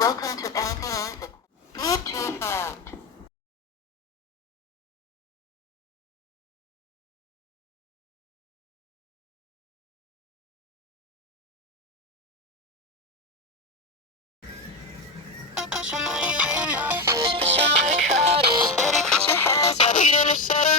Welcome to NC Music. Bluetooth mode. Somebody in my face, but you're like, how do you cross your hands? I beat on the side.